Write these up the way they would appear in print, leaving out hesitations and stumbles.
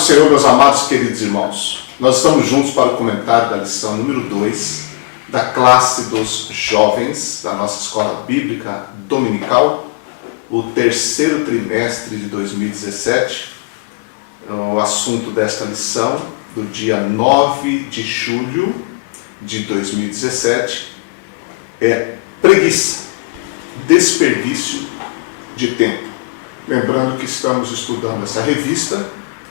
do Senhor, meus amados queridos irmãos. Nós estamos juntos para o comentário da lição número 2 da classe dos jovens da nossa escola bíblica dominical, o terceiro trimestre de 2017. O assunto desta lição, do dia 9 de julho de 2017, é preguiça, desperdício de tempo. Lembrando que estamos estudando essa revista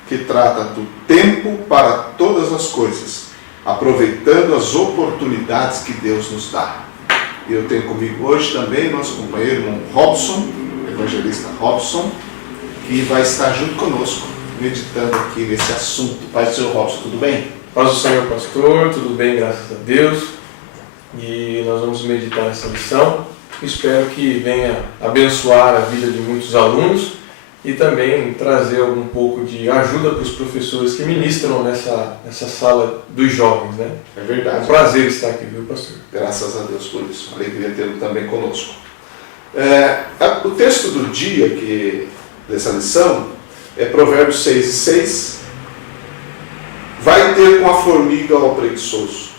que trata do tempo para todas as coisas, aproveitando as oportunidades que Deus nos dá. E eu tenho comigo hoje também nosso companheiro irmão Robson, evangelista Robson, que vai estar junto conosco, meditando aqui nesse assunto. Paz do Senhor, Robson, tudo bem? Paz do Senhor, pastor, tudo bem, graças a Deus. E nós vamos meditar nessa lição. Espero que venha abençoar a vida de muitos alunos e também trazer algum pouco de ajuda para os professores que ministram nessa sala dos jovens, né? É verdade. É um prazer estar aqui, viu, pastor? Graças a Deus por isso. Alegria tê-lo também conosco. O texto do dia dessa lição é Provérbios 6:6. Vai ter com a formiga ao preguiçoso.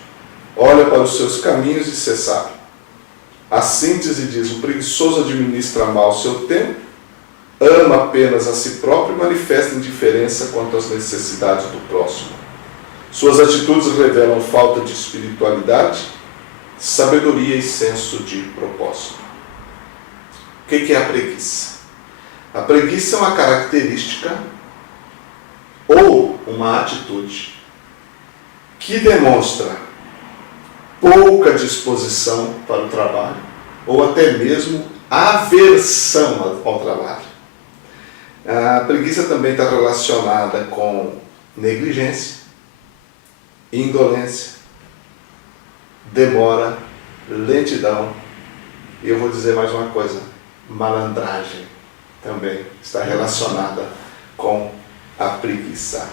Olha para os seus caminhos e se sabe. A síntese diz: o preguiçoso administra mal o seu tempo, ama apenas a si próprio e manifesta indiferença quanto às necessidades do próximo. Suas atitudes revelam falta de espiritualidade, sabedoria e senso de propósito. O que é a preguiça? A preguiça é uma característica ou uma atitude que demonstra pouca disposição para o trabalho ou até mesmo aversão ao trabalho. A preguiça também está relacionada com negligência, indolência, demora, lentidão e eu vou dizer mais uma coisa, malandragem também está relacionada com a preguiça.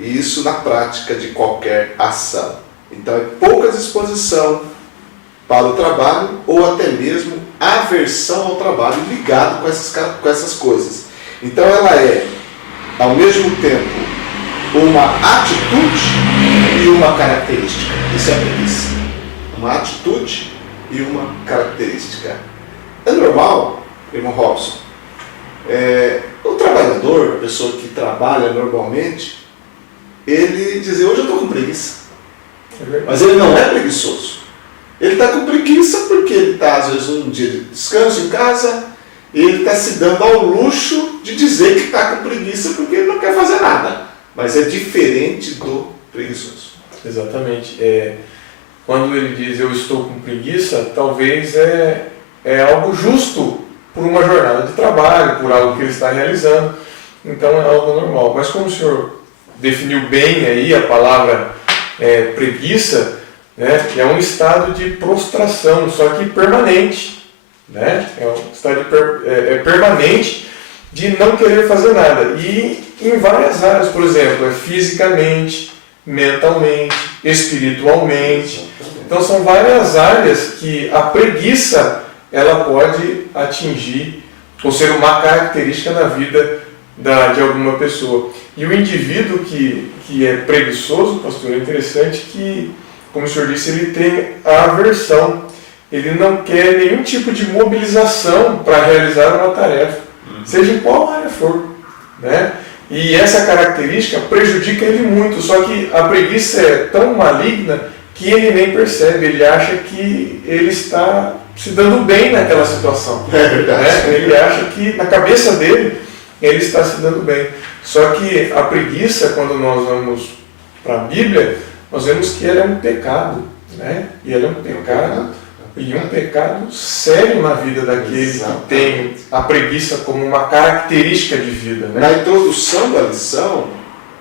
E isso na prática de qualquer ação. Então é pouca disposição para o trabalho ou até mesmo aversão ao trabalho ligado com essas coisas. Então ela é, ao mesmo tempo, uma atitude e uma característica. Isso é a preguiça. Uma atitude e uma característica. É normal, irmão Robson, o trabalhador, a pessoa que trabalha normalmente, ele dizer, hoje eu estou com preguiça. Mas ele não é preguiçoso. Ele está com preguiça porque ele está, às vezes, um dia de descanso em casa e ele está se dando ao luxo de dizer que está com preguiça porque ele não quer fazer nada. Mas é diferente do preguiçoso. Exatamente. Quando ele diz eu estou com preguiça, talvez é algo justo por uma jornada de trabalho, por algo que ele está realizando. Então é algo normal. Mas como o senhor definiu bem aí a palavra preguiça, né, é um estado de prostração, só que permanente. Né? É um estado permanente de não querer fazer nada. E em várias áreas, por exemplo, fisicamente, mentalmente, espiritualmente. Então são várias áreas que a preguiça ela pode atingir ou ser uma característica na vida de alguma pessoa. E o indivíduo que é preguiçoso, pastor, é interessante que, como o senhor disse, ele tem a aversão. Ele não quer nenhum tipo de mobilização para realizar uma tarefa, seja em qual área for. Né? E essa característica prejudica ele muito, só que a preguiça é tão maligna que ele nem percebe, ele acha que ele está se dando bem naquela situação. É verdade. Né? Ele acha que, na cabeça dele, ele está se dando bem. Só que a preguiça, quando nós vamos para a Bíblia, nós vemos que ela é um pecado. Né? E ela é um pecado, e um pecado sério na vida daquele que tem a preguiça como uma característica de vida. Né? Na introdução da lição,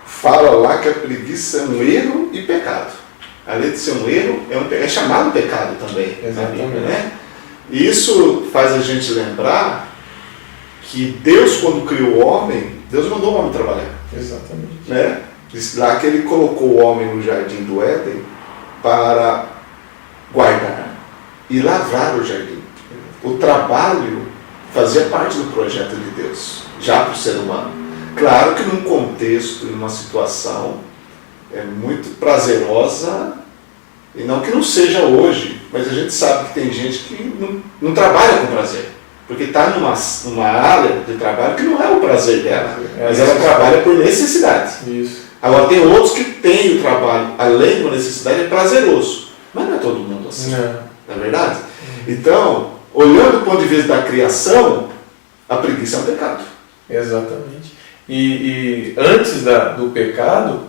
fala lá que a preguiça é um erro e pecado. Além de ser um erro, é chamado pecado também. Exatamente. Na Bíblia, né? E isso faz a gente lembrar que Deus, quando criou o homem, Deus mandou o homem trabalhar. Exatamente. Né? Diz lá que ele colocou o homem no jardim do Éden para guardar e lavrar o jardim. O trabalho fazia parte do projeto de Deus, já para o ser humano. Claro que num contexto, numa situação muito prazerosa, e não que não seja hoje, mas a gente sabe que tem gente que não trabalha com prazer, porque está numa área de trabalho que não é o prazer dela, mas ela trabalha por necessidade. Isso. Agora tem outros que têm o trabalho, além de uma necessidade, é prazeroso, mas não é todo mundo assim, não é verdade? Então, olhando do ponto de vista da criação, a preguiça é um pecado. Exatamente. E antes do pecado,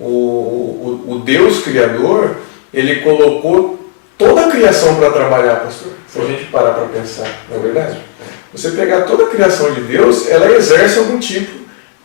o Deus Criador, ele colocou toda a criação para trabalhar, pastor. Se a gente parar para pensar, não é verdade? Você pegar toda a criação de Deus, ela exerce algum tipo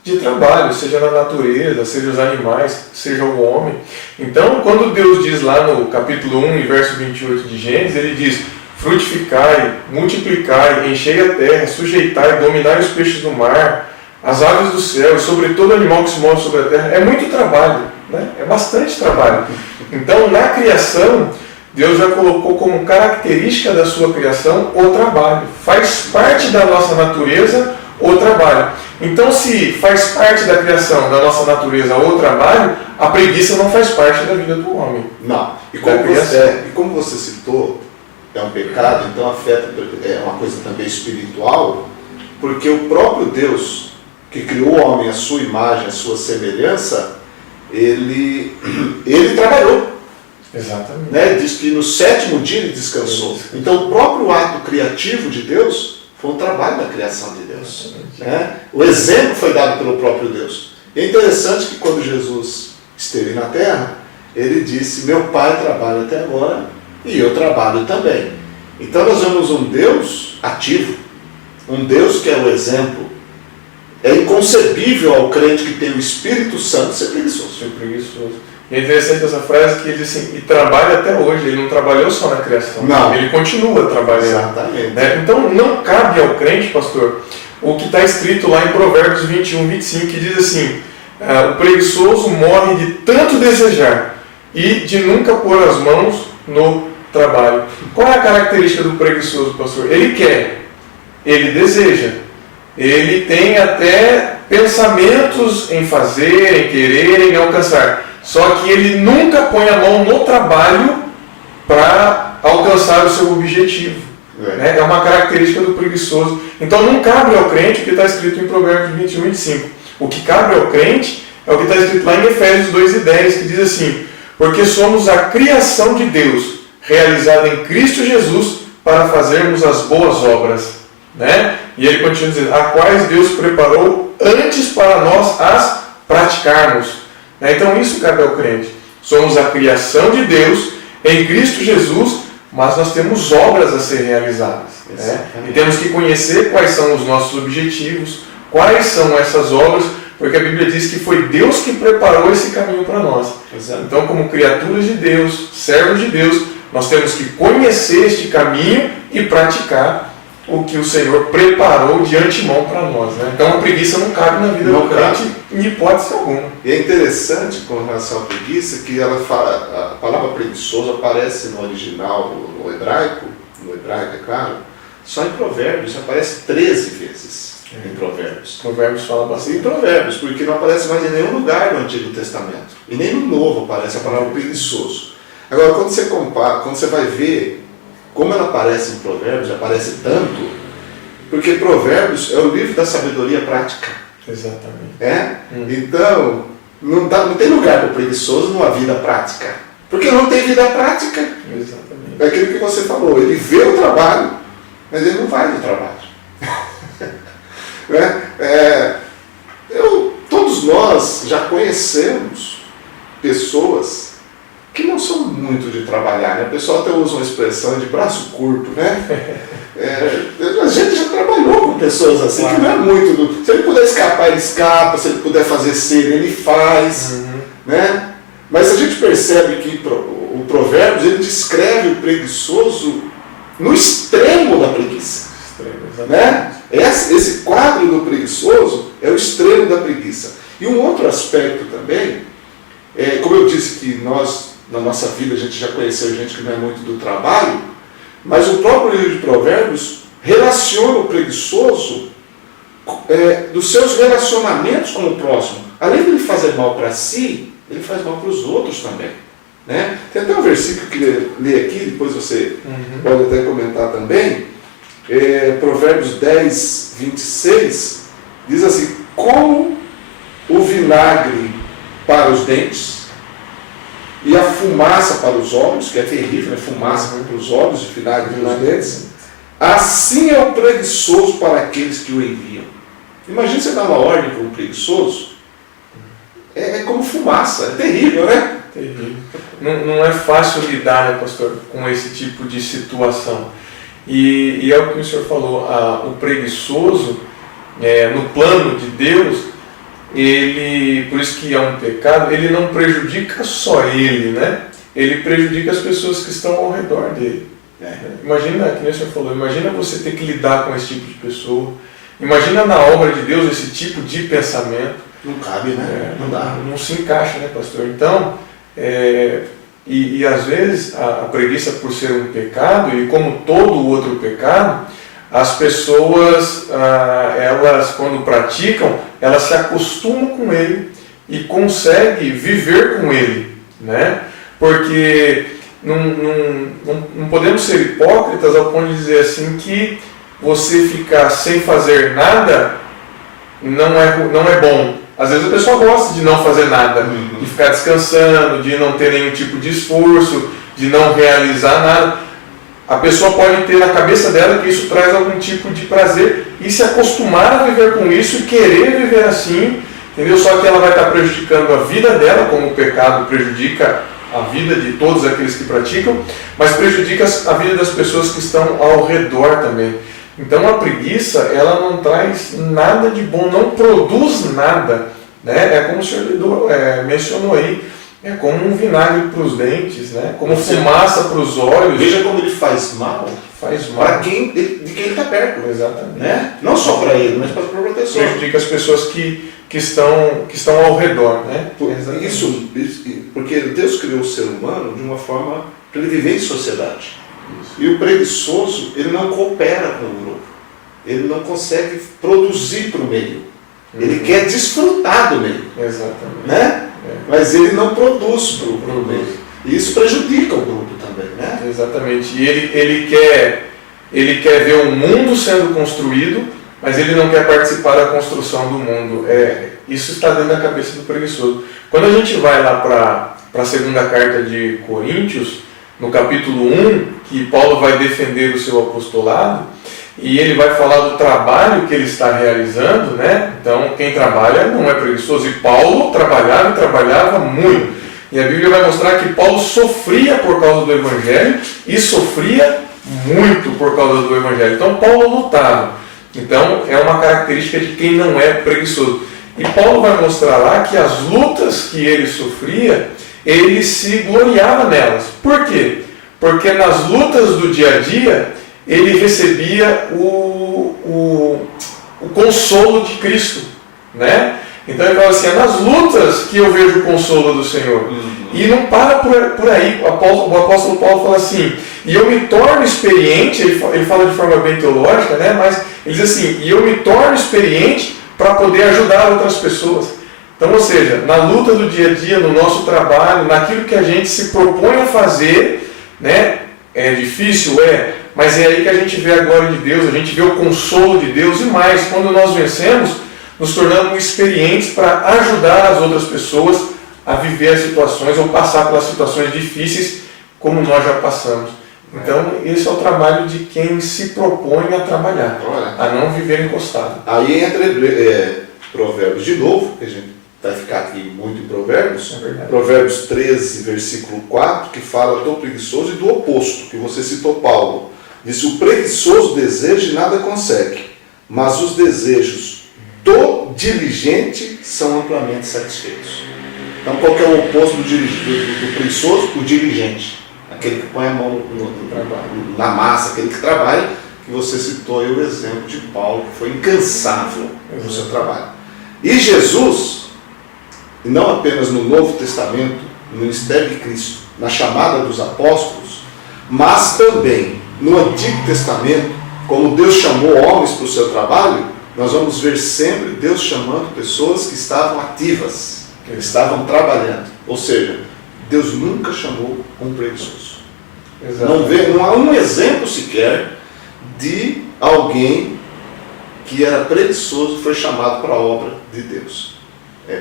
de trabalho, seja na natureza, seja os animais, seja o homem. Então, quando Deus diz lá no capítulo 1, e verso 28 de Gênesis, ele diz: frutificai, multiplicai, enchei a terra, sujeitai, dominai os peixes do mar, as aves do céu, e sobre todo animal que se move sobre a terra. É muito trabalho, né? É bastante trabalho. Então, na criação, Deus já colocou como característica da sua criação o trabalho. Faz parte da nossa natureza o trabalho. Então, se faz parte da criação da nossa natureza o trabalho, a preguiça não faz parte da vida do homem. Não. E como você citou, é um pecado, então afeta, é uma coisa também espiritual, porque o próprio Deus, que criou o homem à sua imagem, à sua semelhança, ele trabalhou. Exatamente. Né? Diz que no 7º dia ele descansou. Então o próprio ato criativo de Deus foi um trabalho da criação de Deus. Né? O exemplo foi dado pelo próprio Deus. E é interessante que quando Jesus esteve na terra, ele disse: meu pai trabalha até agora e eu trabalho também. Então nós vemos um Deus ativo, um Deus que é o exemplo. É inconcebível ao crente que tem o Espírito Santo ser preguiçoso. Ser preguiçoso. E é interessante essa frase que ele diz assim: e trabalha até hoje. Ele não trabalhou só na criação. Não. Ele continua trabalhando. Exatamente. Né? Então não cabe ao crente, pastor, o que está escrito lá em Provérbios 21, 25, que diz assim: o preguiçoso morre de tanto desejar e de nunca pôr as mãos no trabalho. Qual é a característica do preguiçoso, pastor? Ele quer, ele deseja, ele tem até pensamentos em fazer, em querer, em alcançar. Só que ele nunca põe a mão no trabalho para alcançar o seu objetivo. É uma característica do preguiçoso. Então não cabe ao crente o que está escrito em Provérbios 21, 25. O que cabe ao crente é o que está escrito lá em Efésios 2 e 10, que diz assim: porque somos a criação de Deus, realizada em Cristo Jesus, para fazermos as boas obras. Né? E ele continua dizendo: a quais Deus preparou antes para nós as praticarmos. Então isso cabe ao crente. Somos a criação de Deus em Cristo Jesus, mas nós temos obras a ser realizadas. Né? E temos que conhecer quais são os nossos objetivos, quais são essas obras, porque a Bíblia diz que foi Deus que preparou esse caminho para nós. Exato. Então, como criaturas de Deus, servos de Deus, nós temos que conhecer este caminho e praticar o que o Senhor preparou de antemão para nós. Né? Então a preguiça não cabe na vida do crente em hipótese alguma. E é interessante com relação à preguiça que ela fala, a palavra preguiçoso aparece no original, no hebraico é claro, só em Provérbios, aparece 13 vezes em Provérbios. Provérbios fala bastante. Em Provérbios, porque não aparece mais em nenhum lugar no Antigo Testamento. E nem no Novo aparece a palavra preguiçoso. Agora, quando você compara, quando você vai ver como ela aparece em Provérbios, aparece tanto, porque Provérbios é o livro da sabedoria prática. Exatamente. Então, não tem lugar para o preguiçoso numa vida prática. Porque não tem vida prática. Exatamente. É aquilo que você falou, ele vê o trabalho, mas ele não vai no trabalho. Todos nós já conhecemos pessoas que não são muito de trabalhar, né? O pessoal até usa uma expressão de braço curto, né? A gente já trabalhou com pessoas assim, claro, que não é muito se ele puder escapar, ele escapa, se ele puder fazer cera, ele faz, né? Mas a gente percebe que o Provérbios, ele descreve o preguiçoso no extremo da preguiça. Né? Esse quadro do preguiçoso é o extremo da preguiça. E um outro aspecto também, como eu disse que nós, na nossa vida, a gente já conheceu gente que não é muito do trabalho, mas o próprio livro de Provérbios relaciona o preguiçoso dos seus relacionamentos com o próximo. Além de ele fazer mal para si, ele faz mal para os outros também. Né? Tem até um versículo que eu li aqui, depois você pode até comentar também. Provérbios 10, 26, diz assim: como o vinagre para os dentes e a fumaça para os olhos, que é terrível, né? Fumaça para os olhos e vinagre para os dentes, assim é o preguiçoso para aqueles que o enviam. Imagina você dar uma ordem para um preguiçoso, é como fumaça, é terrível, né? Terrível. Não é fácil lidar, né, pastor, com esse tipo de situação. E é o que o senhor falou, o preguiçoso, no plano de Deus, ele, por isso que é um pecado, ele não prejudica só ele, né? Ele prejudica as pessoas que estão ao redor dele. Imagina, que nem o senhor falou, imagina você ter que lidar com esse tipo de pessoa. Imagina na obra de Deus esse tipo de pensamento. Não cabe, né? Não dá. Não se encaixa, né, pastor? Então, e às vezes a preguiça, por ser um pecado, e como todo outro pecado, as pessoas, elas quando praticam, elas se acostumam com ele e conseguem viver com ele, né? Porque não podemos ser hipócritas ao ponto de dizer assim que você ficar sem fazer nada não é bom. Às vezes a pessoa gosta de não fazer nada, de ficar descansando, de não ter nenhum tipo de esforço, de não realizar nada. A pessoa pode ter na cabeça dela que isso traz algum tipo de prazer e se acostumar a viver com isso e querer viver assim, entendeu? Só que ela vai estar prejudicando a vida dela, como o pecado prejudica a vida de todos aqueles que praticam, mas prejudica a vida das pessoas que estão ao redor também. Então a preguiça, ela não traz nada de bom, não produz nada, né? É como o senhor mencionou aí, é como um vinagre para os dentes, né? Como fumaça para os olhos. Veja como ele faz mal. Para de quem ele está perto. Exatamente. Né? Não só para ele, mas para a própria pessoa. Prejudica as pessoas que estão ao redor, né? Isso, porque Deus criou o ser humano de uma forma para ele viver em sociedade. Isso. E o preguiçoso, ele não coopera com o grupo. Ele não consegue produzir para o meio. Ele quer desfrutar do meio. Exatamente. Né? Mas ele não produz para o meio. E isso prejudica o grupo também, né? Exatamente. E ele quer ver um mundo sendo construído, mas ele não quer participar da construção do mundo. Isso está dentro da cabeça do preguiçoso. Quando a gente vai lá para a segunda carta de Coríntios, no capítulo 1, que Paulo vai defender o seu apostolado, e ele vai falar do trabalho que ele está realizando, né? Então, quem trabalha não é preguiçoso. E Paulo trabalhava e trabalhava muito. E a Bíblia vai mostrar que Paulo sofria por causa do Evangelho e sofria muito por causa do Evangelho. Então, Paulo lutava. Então, é uma característica de quem não é preguiçoso. E Paulo vai mostrar lá que as lutas que ele sofria, ele se gloriava nelas. Por quê? Porque nas lutas do dia a dia, ele recebia o consolo de Cristo, né? Então ele fala assim, é nas lutas que eu vejo o consolo do Senhor. E não para por aí. O apóstolo Paulo fala assim, e eu me torno experiente, ele fala de forma bem teológica, né? Mas ele diz assim, e eu me torno experiente para poder ajudar outras pessoas. Então, ou seja, na luta do dia a dia, no nosso trabalho, naquilo que a gente se propõe a fazer, né? É difícil, mas é aí que a gente vê a glória de Deus, a gente vê o consolo de Deus e mais, quando nós vencemos, nos tornamos experientes para ajudar as outras pessoas a viver as situações ou passar pelas situações difíceis como nós já passamos. Então, esse é o trabalho de quem se propõe a trabalhar, a não viver encostado. Aí entra Provérbios de novo, que a gente vai ficar aqui muito em Provérbios. Provérbios 13, versículo 4, que fala do preguiçoso e do oposto, que você citou Paulo. Diz, o preguiçoso deseja e nada consegue, mas os desejos do diligente são amplamente satisfeitos. Então, qual que é o oposto do preguiçoso? O diligente. Aquele que põe a mão na massa, aquele que trabalha, que você citou aí o exemplo de Paulo, que foi incansável no seu trabalho. E Jesus, e não apenas no Novo Testamento, no ministério de Cristo, na chamada dos apóstolos, mas também no Antigo Testamento, como Deus chamou homens para o seu trabalho, nós vamos ver sempre Deus chamando pessoas que estavam ativas, que estavam trabalhando. Ou seja, Deus nunca chamou um preguiçoso. Não há um exemplo sequer de alguém que era preguiçoso e foi chamado para a obra de Deus.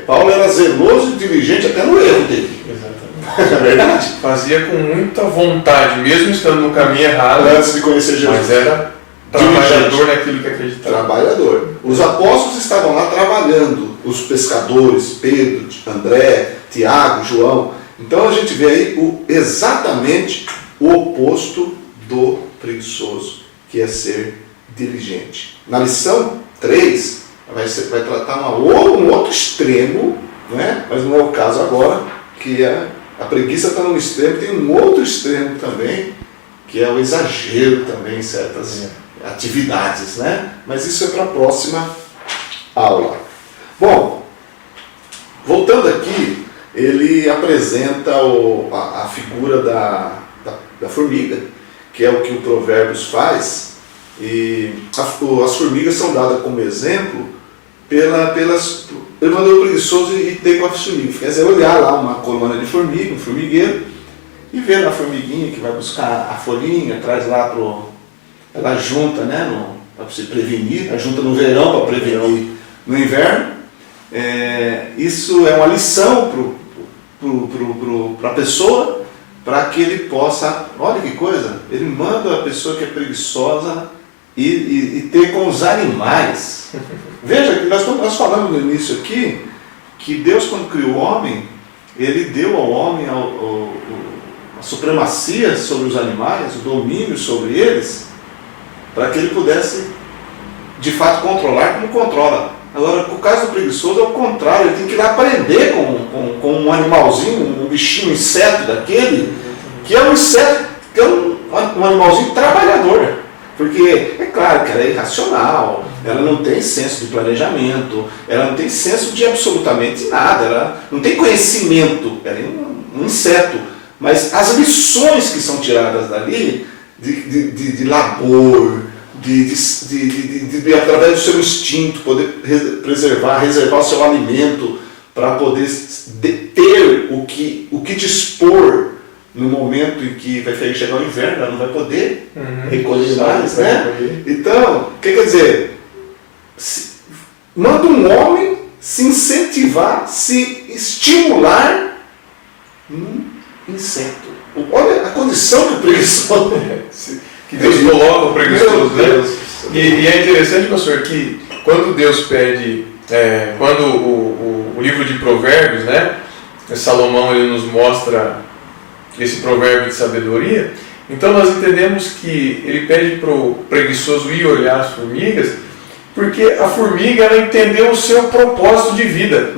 Paulo era zeloso e diligente até no erro dele. Exatamente. É verdade? Fazia com muita vontade, mesmo estando no caminho errado. Antes de conhecer Jesus. Mas era trabalhador naquilo que acreditava. Trabalhador. Os apóstolos estavam lá trabalhando. Os pescadores, Pedro, André, Tiago, João. Então a gente vê aí exatamente o oposto do preguiçoso, que é ser diligente. Na lição 3, vai tratar um outro extremo, né? Mas não é o caso agora, que a preguiça está num extremo, tem um outro extremo também, que é o exagero também em certas atividades, né? Mas isso é para a próxima aula. Bom, voltando aqui, ele apresenta a figura da formiga, que é o que o Provérbios faz, e as formigas são dadas como exemplo ele mandou o preguiçoso ir ter com a formiga. Quer dizer, olhar lá uma colônia de formiga, um formigueiro, e ver a formiguinha que vai buscar a folhinha, traz lá ela junta, né, para se prevenir, ela junta no verão para prevenir no inverno. Isso é uma lição para a pessoa, para que ele possa, olha que coisa, ele manda a pessoa que é preguiçosa e ter com os animais. Veja que nós falamos no início aqui que Deus, quando criou o homem, ele deu ao homem a supremacia sobre os animais, o domínio sobre eles, para que ele pudesse de fato controlar como controla. Agora, no caso do preguiçoso é o contrário, ele tem que ir lá aprender com um animalzinho, um bichinho, um inseto daquele, que é um inseto, que é um animalzinho trabalhador. Porque é claro que ela é irracional, ela não tem senso de planejamento, ela não tem senso de absolutamente nada, ela não tem conhecimento, ela é um inseto. Mas as lições que são tiradas dali, de labor, de através do seu instinto, poder reservar o seu alimento, para poder ter o que dispor no momento em que vai chegar o inverno, ela não vai poder recolher mais, né? Então, o que quer dizer? Manda um homem se incentivar, se estimular um inseto. Olha a condição que o preguiçoso que Deus coloca o preguiçoso. E é interessante, pastor, que quando Deus pede, quando o livro de Provérbios, né, Salomão ele nos mostra esse provérbio de sabedoria, então nós entendemos que ele pede para o preguiçoso ir olhar as formigas, porque a formiga ela entendeu o seu propósito de vida,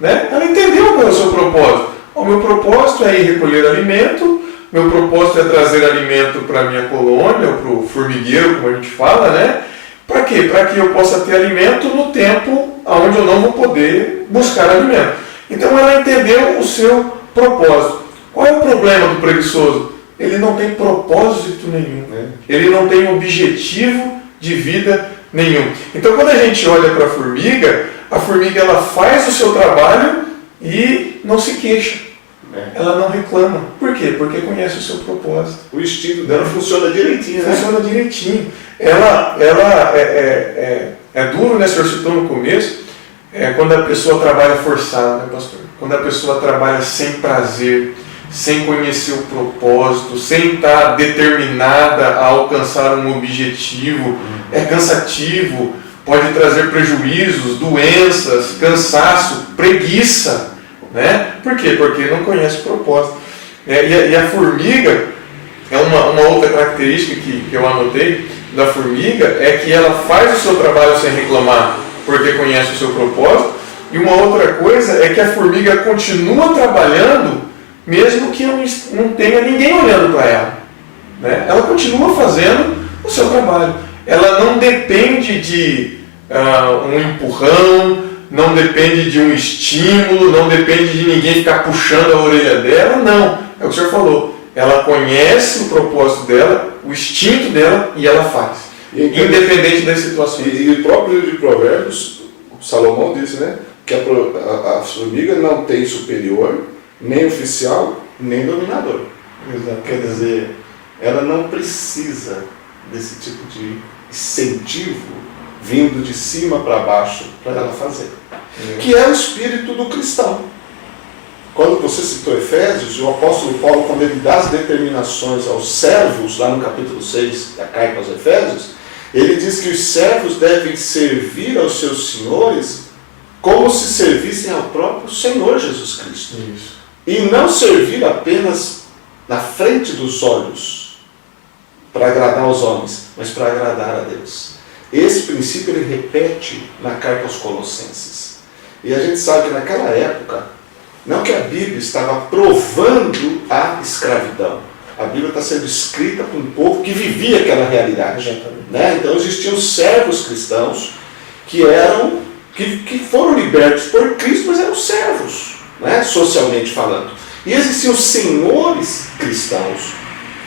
né? Ela entendeu qual é o seu propósito. O meu propósito é ir recolher alimento, meu propósito é trazer alimento para a minha colônia, ou para o formigueiro, como a gente fala, né? Para quê? Para que eu possa ter alimento no tempo onde eu não vou poder buscar alimento. Então ela entendeu o seu propósito. Qual é o problema do preguiçoso? Ele não tem propósito nenhum. Ele não tem objetivo de vida nenhum. Então quando a gente olha para a formiga ela faz o seu trabalho e não se queixa. Ela não reclama. Por quê? Porque conhece o seu propósito. O instinto dela funciona direitinho. Funciona direitinho. Ela é duro, né? O senhor citou no começo, quando a pessoa trabalha forçada, né, pastor? Quando a pessoa trabalha sem prazer, sem conhecer o propósito, sem estar determinada a alcançar um objetivo, é cansativo, pode trazer prejuízos, doenças, cansaço, preguiça, né? Por quê? Porque não conhece o propósito. E a formiga, uma outra característica que eu anotei da formiga, é que ela faz o seu trabalho sem reclamar, porque conhece o seu propósito, e uma outra coisa é que a formiga continua trabalhando mesmo que não tenha ninguém olhando para ela, né? Ela continua fazendo o seu trabalho. Ela não depende de um empurrão, não depende de um estímulo, não depende de ninguém ficar puxando a orelha dela, não. É o que o senhor falou. Ela conhece o propósito dela, o instinto dela, e ela faz. independente das situações. E o próprio livro de Provérbios, Salomão disse, né, que a formiga não tem superior, nem oficial, nem dominador. Exato. Quer dizer, ela não precisa desse tipo de incentivo vindo de cima para baixo para ela fazer. Que é o espírito do cristão. Quando você citou Efésios, o apóstolo Paulo, quando ele dá as determinações aos servos, lá no capítulo 6 da carta aos Efésios, ele diz que os servos devem servir aos seus senhores como se servissem ao próprio Senhor Jesus Cristo. Isso. E não servir apenas na frente dos olhos, para agradar aos homens, mas para agradar a Deus. Esse princípio ele repete na carta aos Colossenses. E a gente sabe que naquela época, não que a Bíblia estava provando a escravidão. A Bíblia está sendo escrita para um povo que vivia aquela realidade. Né? Então existiam servos cristãos que foram libertos por Cristo, mas eram servos, né? Socialmente falando. E existiam senhores cristãos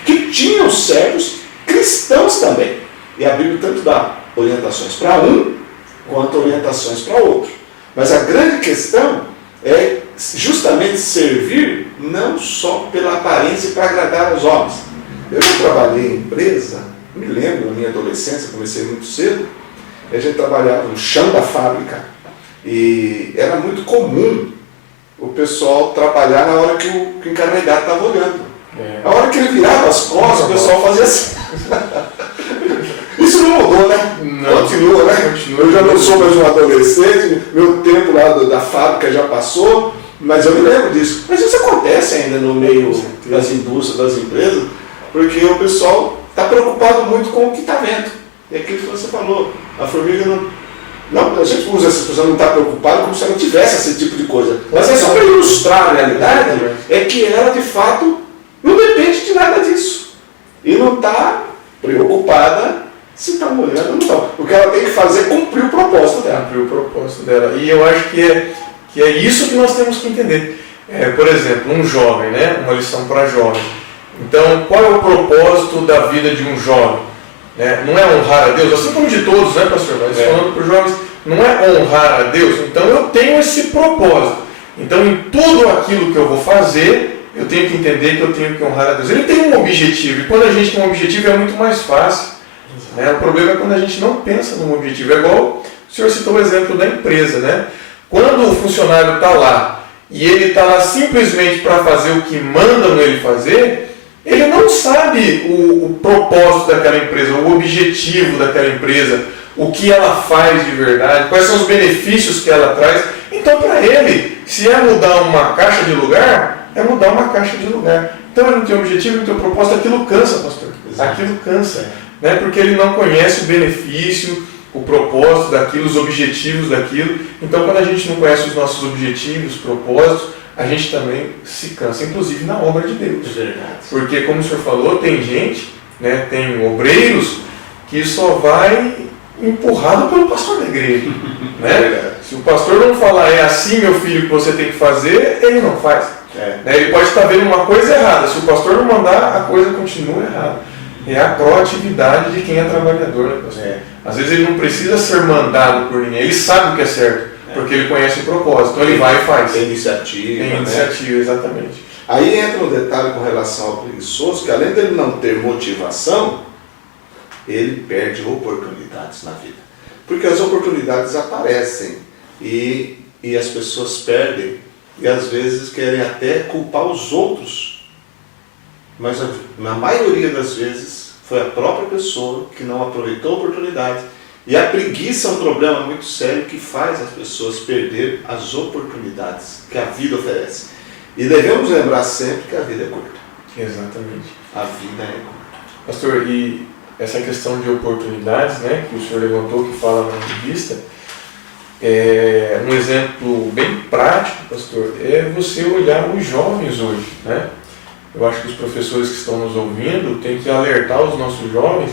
que tinham servos cristãos também. E a Bíblia tanto dá orientações para um, quanto orientações para outro. Mas a grande questão é justamente servir não só pela aparência e para agradar aos homens. Eu já trabalhei em empresa, me lembro, na minha adolescência, comecei muito cedo, a gente trabalhava no chão da fábrica e era muito comum o pessoal trabalhar na hora que o encarregado estava olhando. Na hora que ele virava as costas, o pessoal fazia assim. Isso não mudou, né? Não. Continua, né? Eu já não sou mais um adolescente, meu tempo lá da fábrica já passou, mas eu me lembro disso. Mas isso acontece ainda no meio das indústrias, das empresas, porque o pessoal está preocupado muito com o que está vendo. É aquilo que você falou, a formiga não, a gente usa essa expressão, não está preocupada como se ela tivesse esse tipo de coisa. Mas é só para ilustrar a realidade, é que ela de fato não depende de nada disso. E não está preocupada se está molhando ou não está. O que ela tem que fazer é cumprir o propósito dela. Cumprir o propósito dela. E eu acho que é isso que nós temos que entender. Por exemplo, um jovem, né? Uma lição para jovem. Então, qual é o propósito da vida de um jovem? Não é honrar a Deus, assim como de todos, né, pastor? Mas falando para os jovens, não é honrar a Deus. Então, eu tenho esse propósito. Então, em tudo aquilo que eu vou fazer, eu tenho que entender que eu tenho que honrar a Deus. Ele tem um objetivo, e quando a gente tem um objetivo é muito mais fácil. O problema é quando a gente não pensa num objetivo. É igual o senhor citou o exemplo da empresa, né? Quando o funcionário está lá e ele está lá simplesmente para fazer o que mandam ele fazer, ele não sabe o propósito daquela empresa, o objetivo daquela empresa, o que ela faz de verdade, quais são os benefícios que ela traz. Então, para ele, se é mudar uma caixa de lugar, é mudar uma caixa de lugar. Então, ele não tem objetivo, não tem propósito, aquilo cansa, pastor. Exato. Aquilo cansa. Porque ele não conhece o benefício, o propósito daquilo, os objetivos daquilo. Então, quando a gente não conhece os nossos objetivos, propósitos, a gente também se cansa, inclusive na obra de Deus. Verdade. Porque, como o senhor falou, tem gente, tem obreiros que só vai empurrado pelo pastor da igreja. Se o pastor não falar, é assim, meu filho, que você tem que fazer, ele não faz. Ele pode estar vendo uma coisa errada. Se o pastor não mandar, a coisa continua errada. É a proatividade de quem é trabalhador, né, pastor? Às vezes ele não precisa ser mandado por ninguém, ele sabe o que é certo, porque ele conhece o propósito, então ele vai e faz. Tem iniciativa. Tem iniciativa, exatamente. Aí entra um detalhe com relação ao preguiçoso, que além dele não ter motivação, ele perde oportunidades na vida. Porque as oportunidades aparecem e as pessoas perdem e às vezes querem até culpar os outros. Mas na maioria das vezes foi a própria pessoa que não aproveitou a oportunidade. E a preguiça é um problema muito sério que faz as pessoas perder as oportunidades que a vida oferece. E devemos lembrar sempre que a vida é curta. Exatamente. A vida é curta. Pastor, e essa questão de oportunidades, que o senhor levantou, que fala na revista, um exemplo bem prático, pastor, é você olhar os jovens hoje, Eu acho que os professores que estão nos ouvindo têm que alertar os nossos jovens,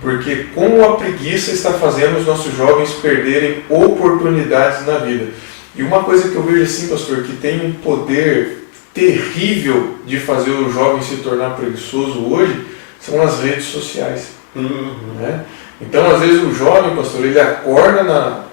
porque como a preguiça está fazendo os nossos jovens perderem oportunidades na vida. E uma coisa que eu vejo assim, pastor, que tem um poder terrível de fazer o jovem se tornar preguiçoso hoje, são as redes sociais. Né? Então, às vezes, o jovem, pastor, ele acorda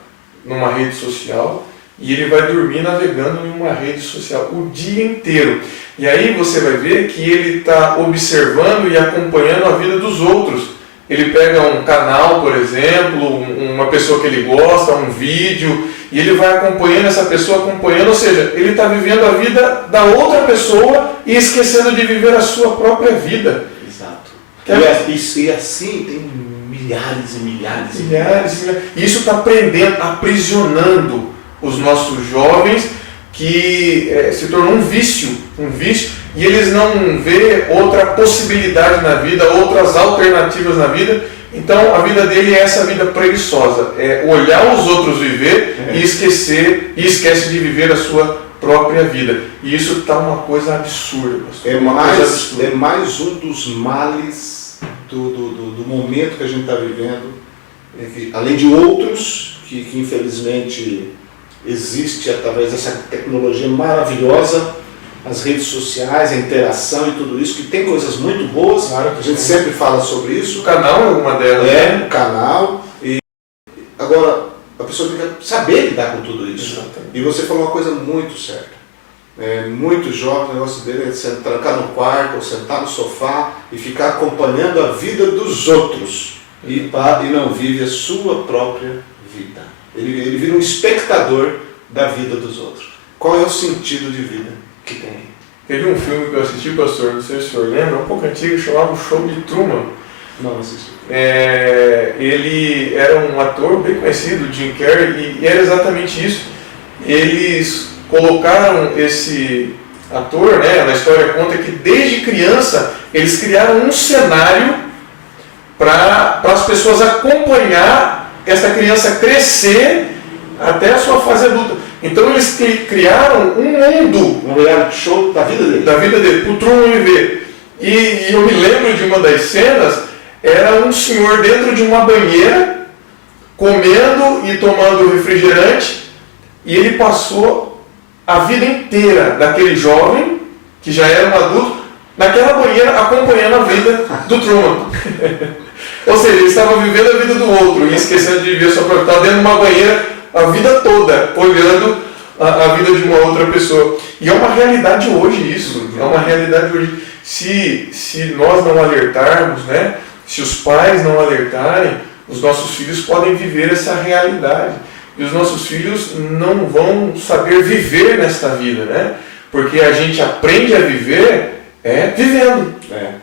numa rede social e ele vai dormir navegando em uma rede social o dia inteiro. E aí você vai ver que ele está observando e acompanhando a vida dos outros. Ele pega um canal, por exemplo, uma pessoa que ele gosta, um vídeo, e ele vai acompanhando essa pessoa, ou seja, ele está vivendo a vida da outra pessoa e esquecendo de viver a sua própria vida. Exato. E assim tem milhares e milhares. E isso está prendendo, aprisionando os nossos jovens, que se tornou um vício, e eles não vê outra possibilidade na vida, outras alternativas na vida. Então a vida dele é essa vida preguiçosa, é olhar os outros viver e esquece de viver a sua própria vida. E isso está uma coisa absurda, pastor. É mais um dos males do momento que a gente está vivendo, além de outros que infelizmente existe através dessa tecnologia maravilhosa, as redes sociais, a interação e tudo isso, que tem coisas muito boas, claro, a gente sempre fala sobre isso. O canal é uma delas. O canal. E agora, a pessoa tem que saber lidar com tudo isso. Exatamente. E você falou uma coisa muito certa. Muito jovem, o negócio dele é trancar no quarto, ou sentar no sofá e ficar acompanhando a vida dos outros. E não vive a sua própria vida. Ele vira um espectador da vida dos outros. Qual é o sentido de vida que tem? Teve um filme que eu assisti, pastor, não sei se o senhor lembra, um pouco antigo, chamava O Show de Truman. Não assisti. Ele era um ator bem conhecido, Jim Carrey, e era exatamente isso. Eles colocaram esse ator, né, na história conta que desde criança eles criaram um cenário para as pessoas acompanhar essa criança crescer até a sua fase adulta. Então eles criaram um mundo, Um reality show da vida dele. Para o Truman viver. E eu me lembro de uma das cenas, era um senhor dentro de uma banheira, comendo e tomando refrigerante, e ele passou a vida inteira daquele jovem, que já era um adulto, naquela banheira acompanhando a vida do Truman. Ou seja, ele estava vivendo a vida do outro e esquecendo de viver a sua própria. Estava dentro de uma banheira a vida toda, olhando a vida de uma outra pessoa. E é uma realidade hoje isso. É uma realidade hoje. Se nós não alertarmos, né? Se os pais não alertarem, os nossos filhos podem viver essa realidade. E os nossos filhos não vão saber viver nesta vida, né? Porque a gente aprende a viver vivendo,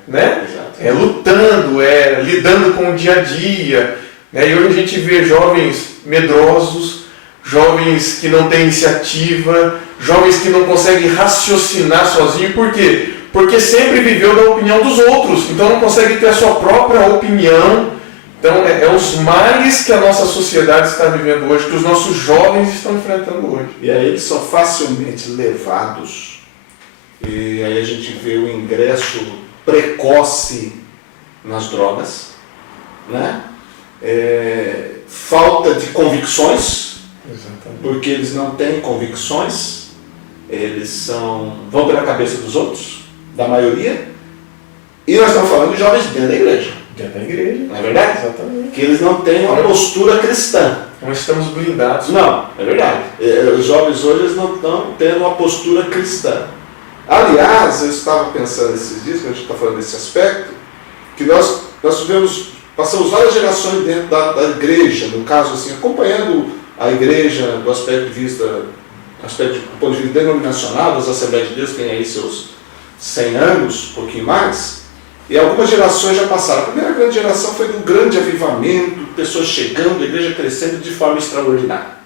né? Lutando, lidando com o dia a dia. Né? E hoje a gente vê jovens medrosos, jovens que não têm iniciativa, jovens que não conseguem raciocinar sozinho. Por quê? Porque sempre viveu da opinião dos outros, então não consegue ter a sua própria opinião. Então os males que a nossa sociedade está vivendo hoje, que os nossos jovens estão enfrentando hoje. E aí eles são facilmente levados, e aí a gente vê o ingresso precoce nas drogas, né? Falta de convicções. Exatamente. Porque eles não têm convicções, eles vão pela cabeça dos outros, da maioria, e nós estamos falando de jovens dentro da igreja. Dentro da igreja. Não é verdade? Exatamente. Que eles não têm uma postura cristã. Não estamos blindados. Não, é verdade. Os jovens hoje eles não estão tendo uma postura cristã. Aliás, eu estava pensando esses dias, quando a gente está falando desse aspecto, que nós passamos várias gerações dentro da igreja, no caso assim, acompanhando a igreja do aspecto de vista, do ponto de vista denominacional, das Assembleias de Deus, tem aí seus 100 anos, um pouquinho mais, e algumas gerações já passaram. A primeira grande geração foi do grande avivamento, pessoas chegando, a igreja crescendo de forma extraordinária.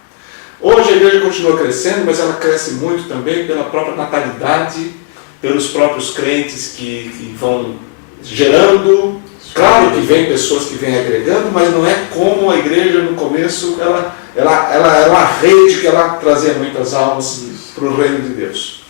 Hoje a igreja continua crescendo, mas ela cresce muito também pela própria natalidade, pelos próprios crentes que vão gerando. Claro que vem pessoas que vêm agregando, mas não é como a igreja no começo, ela era uma rede que ela trazia muitas almas para o reino de Deus.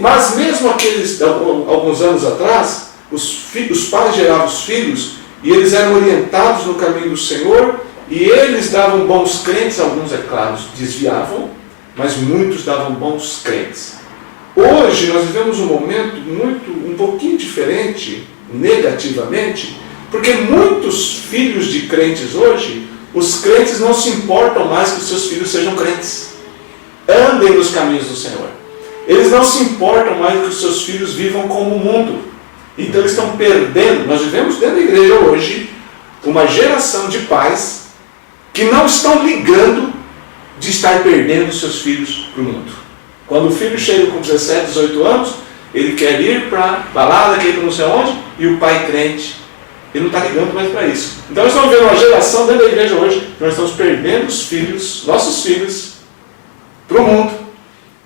Mas mesmo alguns anos atrás, os pais geravam os filhos e eles eram orientados no caminho do Senhor e eles davam bons crentes, alguns, é claro, desviavam, mas muitos davam bons crentes. Hoje nós vivemos um momento um pouquinho diferente, negativamente, Porque muitos filhos de crentes hoje, os crentes não se importam mais que os seus filhos sejam crentes. Andem nos caminhos do Senhor. Eles não se importam mais que os seus filhos vivam como o mundo. Então eles estão perdendo. Nós vivemos dentro da igreja hoje uma geração de pais que não estão ligando de estar perdendo seus filhos para o mundo. Quando o filho chega com 17, 18 anos, ele quer ir para a balada, quer ir para não sei onde, e o pai crente, ele não está ligando mais para isso. Então nós estamos vendo uma geração dentro da igreja hoje, nós estamos perdendo os filhos, nossos filhos, para o mundo.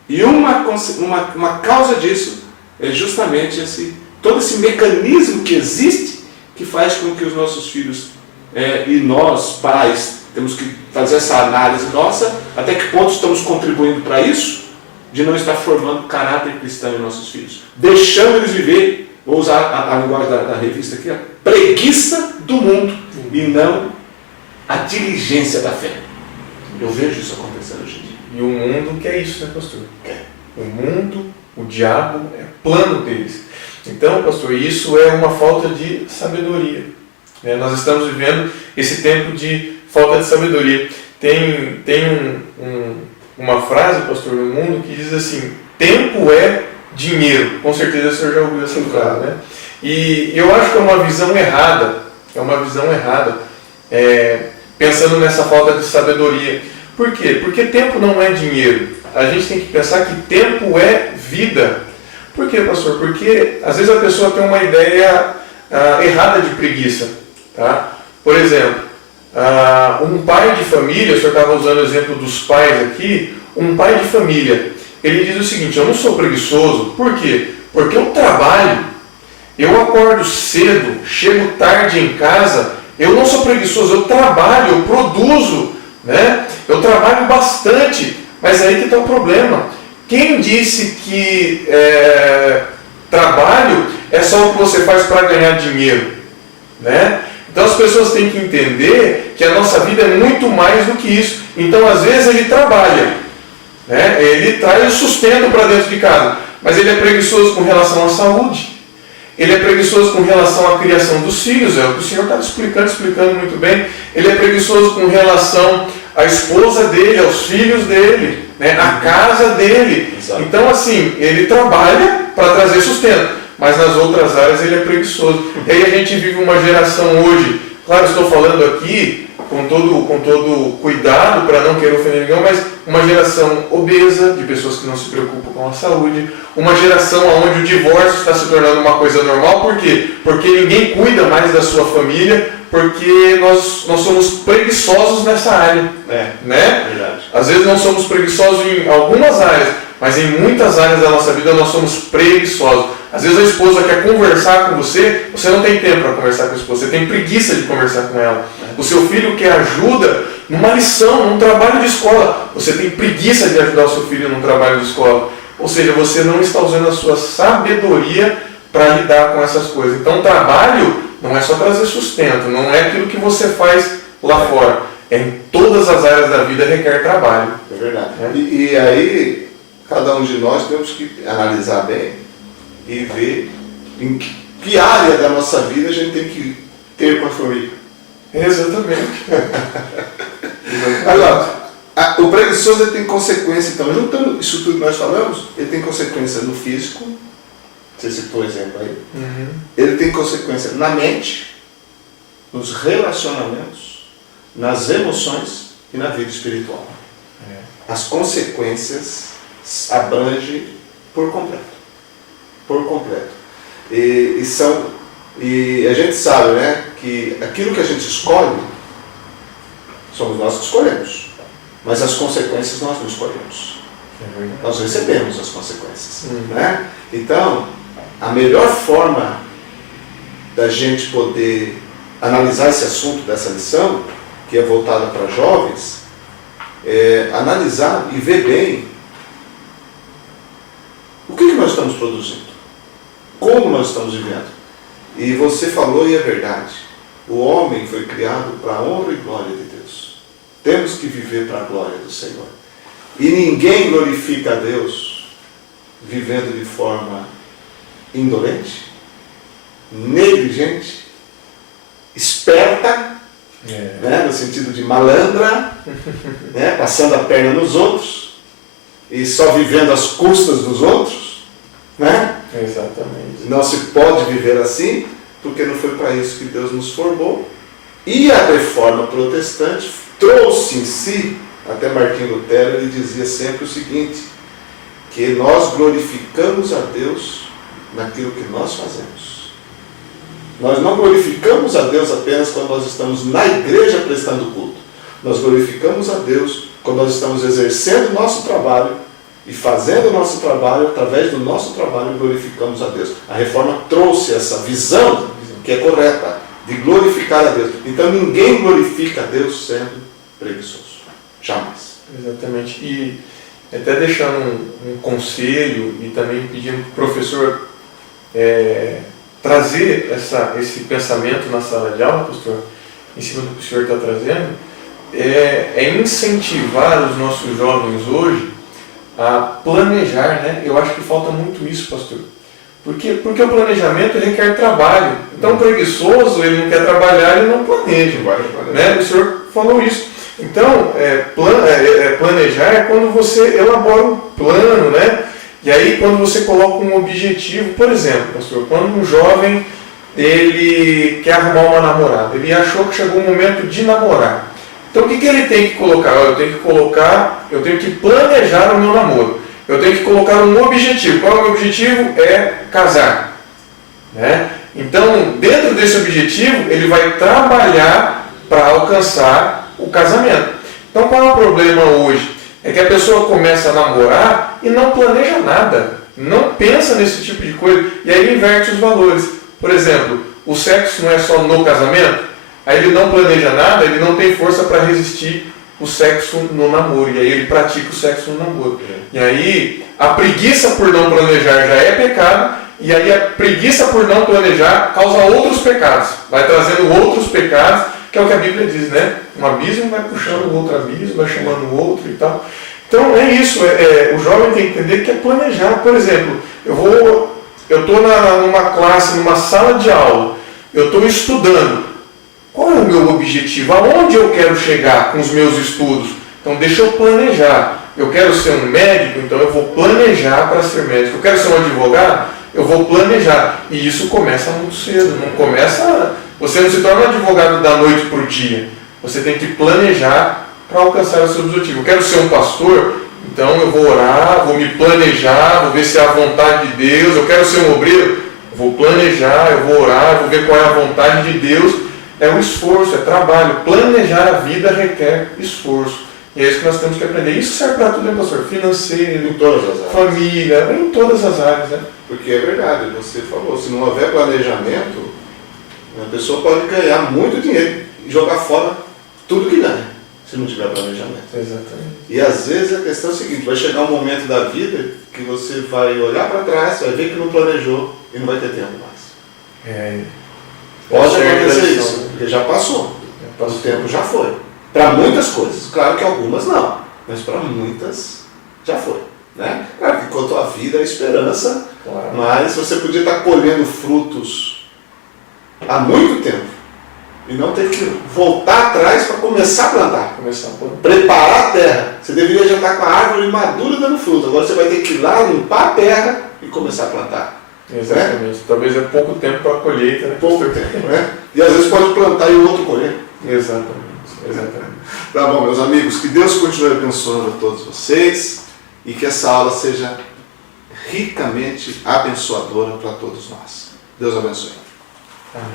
E uma causa disso é justamente todo esse mecanismo que existe, que faz com que os nossos filhos, e nós, pais, temos que fazer essa análise nossa, até que ponto estamos contribuindo para isso, de não estar formando caráter cristão em nossos filhos, deixando eles viver, vou usar a linguagem da revista aqui, a preguiça do mundo, e não a diligência da fé. Eu vejo isso acontecendo hoje em dia. E o mundo quer isso, né, pastor? O mundo, o diabo, é plano deles. Então, pastor, isso é uma falta de sabedoria. Nós estamos vivendo esse tempo de falta de sabedoria. Tem uma frase, pastor, no mundo que diz assim: tempo é dinheiro. Com certeza o senhor já ouviu essa frase, né? E eu acho que é uma visão errada. Pensando nessa falta de sabedoria. Por quê? Porque tempo não é dinheiro. A gente tem que pensar que tempo é vida. Por quê, pastor? Porque às vezes a pessoa tem uma ideia errada de preguiça. Tá? Por exemplo, um pai de família, o senhor estava usando o exemplo dos pais aqui, um pai de família, ele diz o seguinte: eu não sou preguiçoso. Por quê? Porque eu trabalho, eu acordo cedo, chego tarde em casa, eu não sou preguiçoso, eu trabalho, eu produzo, né? Eu trabalho bastante, mas aí que está o problema. Quem disse que trabalho é só o que você faz para ganhar dinheiro, né? Então as pessoas têm que entender que a nossa vida é muito mais do que isso. Então às vezes ele trabalha, né? Ele traz o sustento para dentro de casa, mas ele é preguiçoso com relação à saúde, ele é preguiçoso com relação à criação dos filhos, é o que o senhor estava explicando muito bem. Ele é preguiçoso com relação à esposa dele, aos filhos dele, né? À casa dele. Exato. Então assim, ele trabalha para trazer sustento, mas nas outras áreas ele é preguiçoso. E aí a gente vive uma geração hoje, claro, estou falando aqui com todo cuidado para não querer ofender ninguém, mas uma geração obesa, de pessoas que não se preocupam com a saúde, uma geração onde o divórcio está se tornando uma coisa normal. Por quê? Porque ninguém cuida mais da sua família, porque nós somos preguiçosos nessa área. Né? Verdade. Às vezes não somos preguiçosos em algumas áreas, mas em muitas áreas da nossa vida nós somos preguiçosos. Às vezes a esposa quer conversar com você, você não tem tempo para conversar com a esposa, você tem preguiça de conversar com ela. O seu filho quer ajuda numa lição, num trabalho de escola, você tem preguiça de ajudar o seu filho num trabalho de escola. Ou seja, você não está usando a sua sabedoria para lidar com essas coisas. Então, trabalho não é só trazer sustento, não é aquilo que você faz lá fora. Em todas as áreas da vida requer trabalho. É verdade. E aí, cada um de nós temos que analisar bem e ver em que área da nossa vida a gente tem que ter com a família. Exatamente. Agora, o preguiçoso ele tem consequência, então, juntando isso tudo que nós falamos, ele tem consequência no físico, você citou o exemplo aí, ele tem consequência na mente, nos relacionamentos, nas emoções e na vida espiritual. As consequências abrangem por completo. Por completo. E a gente sabe, né, que aquilo que a gente escolhe, somos nós que escolhemos. Mas as consequências nós não escolhemos. Nós recebemos as consequências. Né? Então, a melhor forma da gente poder analisar esse assunto dessa lição, que é voltada para jovens, é analisar e ver bem o que nós estamos produzindo, como nós estamos vivendo. E você falou, e é verdade, o homem foi criado para a honra e glória de Deus. Temos que viver para a glória do Senhor. E ninguém glorifica a Deus vivendo de forma indolente, negligente, esperta, né, no sentido de malandra, né, passando a perna nos outros e só vivendo às custas dos outros, né? Exatamente. Não se pode viver assim, porque não foi para isso que Deus nos formou. E a reforma protestante trouxe em si, até Martinho Lutero, ele dizia sempre o seguinte, que nós glorificamos a Deus naquilo que nós fazemos. Nós não glorificamos a Deus apenas quando nós estamos na igreja prestando culto. Nós glorificamos a Deus quando nós estamos exercendo o nosso trabalho e fazendo o nosso trabalho, através do nosso trabalho, glorificamos a Deus. A reforma trouxe essa visão que é correta, de glorificar a Deus. Então ninguém glorifica a Deus sendo preguiçoso. Jamais. Exatamente. E até deixando um conselho e também pedindo para o professor trazer esse pensamento na sala de aula, pastor, em cima do que o senhor está trazendo, é incentivar os nossos jovens hoje a planejar, né? Eu acho que falta muito isso, pastor. Porque o planejamento requer trabalho. Então, o preguiçoso, ele não quer trabalhar, ele não planeja. Né? O senhor falou isso. Então, planejar é quando você elabora um plano, né? E aí, quando você coloca um objetivo, por exemplo, pastor, quando um jovem ele quer arrumar uma namorada, ele achou que chegou o momento de namorar. Então, o que ele tem que colocar? Eu tenho que planejar o meu namoro. Eu tenho que colocar um objetivo. Qual é o meu objetivo? É casar. Né? Então, dentro desse objetivo, ele vai trabalhar para alcançar o casamento. Então, qual é o problema hoje? É que a pessoa começa a namorar e não planeja nada. Não pensa nesse tipo de coisa. E aí inverte os valores. Por exemplo, o sexo não é só no casamento? Aí ele não planeja nada, ele não tem força para resistir o sexo no namoro. E aí ele pratica o sexo no namoro. E aí a preguiça por não planejar já é pecado. E aí a preguiça por não planejar causa outros pecados. Vai trazendo outros pecados, que é o que a Bíblia diz, né? Um abismo vai puxando o outro abismo, vai chamando o outro e tal. Então é isso. O jovem tem que entender que é planejar. Por exemplo, eu estou numa classe, numa sala de aula. Eu estou estudando. Qual é o meu objetivo? Aonde eu quero chegar com os meus estudos? Então deixa eu planejar. Eu quero ser um médico, então eu vou planejar para ser médico. Eu quero ser um advogado, eu vou planejar. E isso começa muito cedo. Não começa. Você não se torna um advogado da noite para o dia. Você tem que planejar para alcançar o seu objetivo. Eu quero ser um pastor, então eu vou orar, vou me planejar, vou ver se é a vontade de Deus. Eu quero ser um obreiro, vou planejar, eu vou orar, vou ver qual é a vontade de Deus. É um esforço, é trabalho. Planejar a vida requer esforço. E é isso que nós temos que aprender. Isso serve para tudo, né, pastor? Financeiro, em todas as áreas. Família, em todas as áreas. Né? Porque é verdade, você falou, se não houver planejamento, a pessoa pode ganhar muito dinheiro e jogar fora tudo que ganha, se não tiver planejamento. Exatamente. E às vezes a questão é a seguinte, vai chegar um momento da vida que você vai olhar para trás, vai ver que não planejou e não vai ter tempo mais. Pode acontecer isso, porque já passou. O tempo já foi. Para muitas coisas. Claro que algumas não, mas para muitas já foi. Né? Claro que quanto à vida é esperança, claro. Mas você podia estar colhendo frutos há muito tempo e não ter que voltar atrás para começar a plantar. Preparar a terra. Você deveria já estar com a árvore madura dando fruto. Agora você vai ter que ir lá, limpar a terra e começar a plantar. Exatamente. Né? Talvez é pouco tempo para a colheita. Né? Pouco tempo, né? E às vezes pode plantar e o outro colher. Exatamente. Tá bom, meus amigos. Que Deus continue abençoando a todos vocês e que essa aula seja ricamente abençoadora para todos nós. Deus abençoe. Amém.